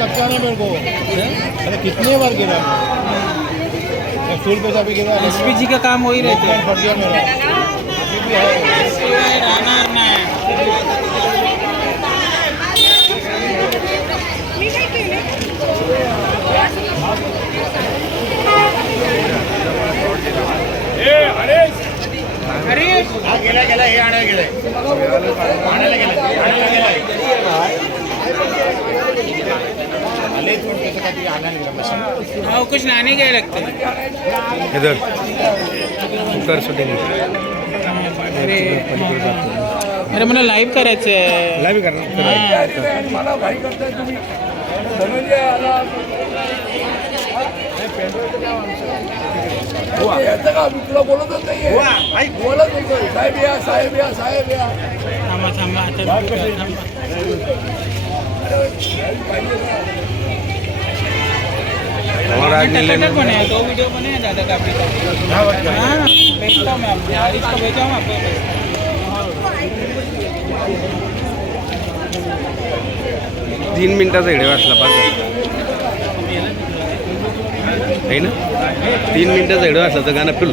लगता है ना मेरे को? अरे कितने बार गिरा? स्कूल गिरा। एस पी जी का काम वही रहता है। फट गया मेरा। हाँ, गेला गेला हे हाँ कुछ लाने गए लगते हैं इधर। कुकर शूटिंग अरे. मला लाईव्ह करायचं आहे लाईव्ह करणार. हा. बोलतच नाहीये बोलत होतो साहेब या साहेब या साहेब या थांबा थांबा आता बघू का, थांबा. और आज टका नीले टक बनाया दो वीडियो बने हैं दादा का हाँ भेजता हूँ मैं आपको हरीश को भेजा हूँ आपको तीन मिनिटाचा व्हिडिओ असला पाहिजे आहे ना? तीन मिनिटाचा व्हिडिओ असला तर गाणं फुल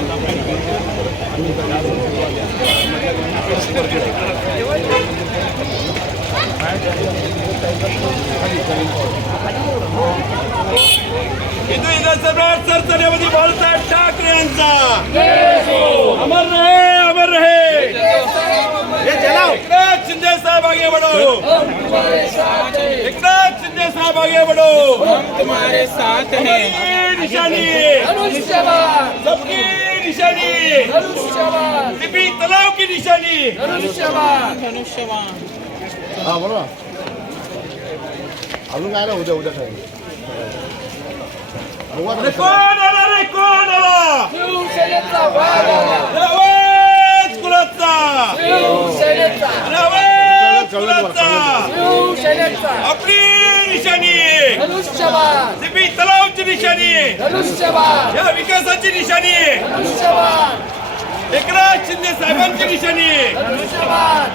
गया कुछ ना हिंदू विधानसभेत सरसनेमध्ये बाळासाहेब ठाकरे यांचा. अमर रहे अमर रहे. एकनाथ शिंदे साहेब आगे बढ़ो. एकनाथ शिंदे साहेब आगे बढ़ो. हम तुम्हारे साथ हैं। निशानी. सबकी निशानी धनुष्यबाण लिपी तलाव की निशानी धनुष्यबाण धनुष्यवान हा बरोबर अजून काय ना उद्या उद्या. कोण आला रे कोण आला शिवसेनेचा आला. शिवसेनेचा. शिवसेनेचा. आपली निशानी धनुष्यबाण. लिपी तलावची निशानी धनुष्यबाण. या विकासाची निशाणी धनुष्यबाण. एकनाथ शिंदे साहेबांची निशाणी धनुष्यबाण.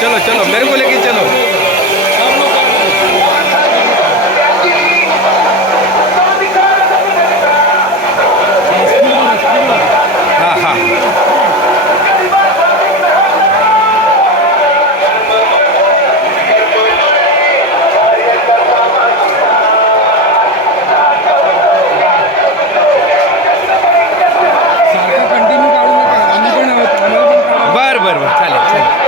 चलो चलो मेरे को लेके चलो हाँ हाँ बर बर बर चालेल चालेल